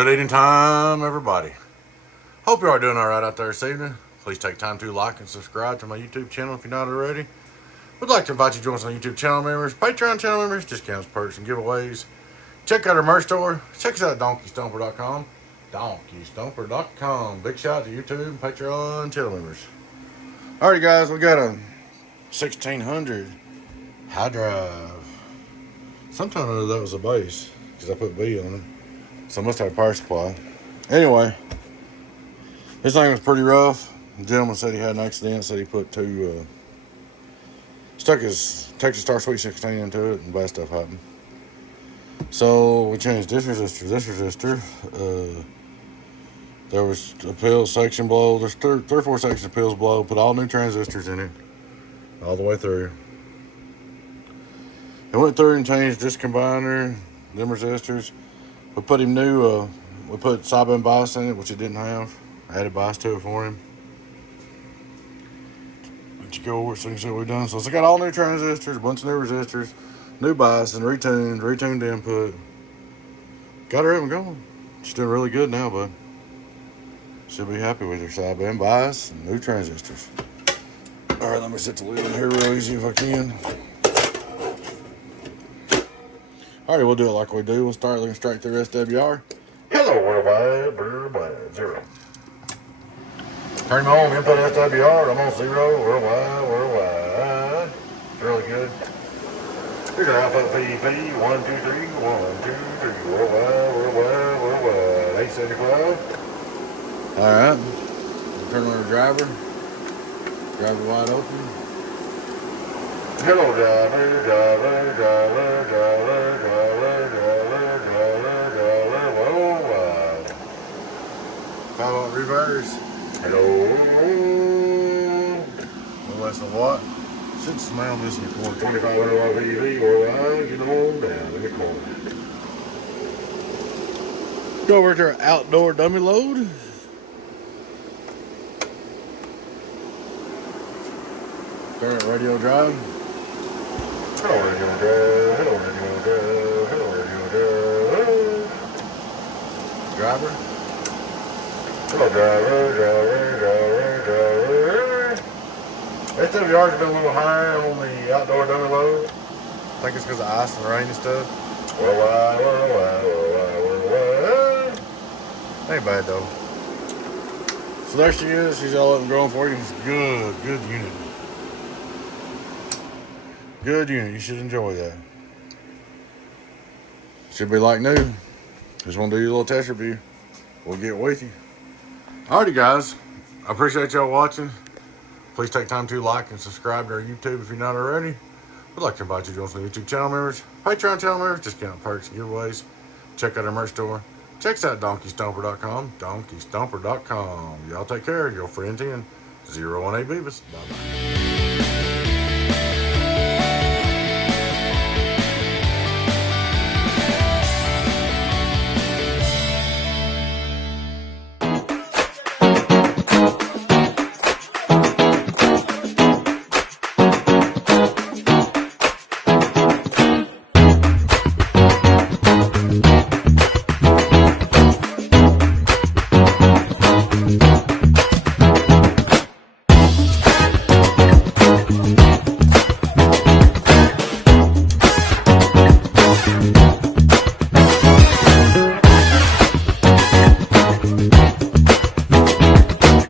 Good eating time, everybody. Hope you are doing all right out there this evening. Please take time to like and subscribe to my YouTube channel if you're not already. We'd like to invite you to join us on YouTube channel members, Patreon channel members, discounts, perks, and giveaways. Check out our merch store. Check us out at DonkeyStomper.com. DonkeyStomper.com. Big shout out to YouTube and Patreon channel members. Alrighty, guys, we got a 1600 high drive. Sometime I knew that was a base because I put B on it. So I must have a power supply. Anyway, this thing was pretty rough. The gentleman said he had an accident, said he put stuck his Texas Star Sweet 16 into it, and bad stuff happened. So we changed this resistor. There was a pill section below. There's three or four sections of pills below. Put all new transistors in it, all the way through. I went through and changed this combiner, them resistors. We put him new. We put sideband bias in it, which it didn't have. I added bias to it for him. Let you go over it so you can see what we've done. So it's got all new transistors, a bunch of new resistors, new bias, and retuned input. Got her up and going. She's doing really good now, bud. She'll be happy with her sideband bias and new transistors. All right, let me set the lid in here real easy if I can. All right, we'll do it like we do. We'll start looking straight through SWR. Hello, worldwide, 0. Turn him on, input SWR. I'm on 0, worldwide. It's really good. Here's our output PEP, 1, 2, 3, 1, 2, 3, worldwide, 875. All right, turn on the driver. Driver wide open. Hello, driver, driver, driver, driver, driver, driver, driver, driver, worldwide. 5-watt reverse. Hello. No less than a watt. Should smell this in the corner. 2500 watt PV, worldwide. Get on down in the corner. Go over to our outdoor dummy load. Turn it radio drive. Hello, radio drive. Hello, radio drive. Hello, radio drive. Driver. Hello, driver, driver, driver, driver. SWR's been a little higher on the outdoor dummy load. I think it's because of ice and rain and stuff. Worldwide, worldwide, worldwide. Ain't bad though. So there she is. She's all up and growing for you. It's good unit. Good unit, you should enjoy that. Should be like new. Just want to do your little test review. We'll get with you. Alrighty, guys. I appreciate y'all watching. Please take time to like and subscribe to our YouTube if you're not already. We'd like to invite you to join us on YouTube channel members, Patreon channel members, discount, perks, and giveaways. Check out our merch store. Check us out at DonkeyStomper.com. DonkeyStomper.com. Y'all take care. Your friend 10. 018 Beavis. Bye-bye.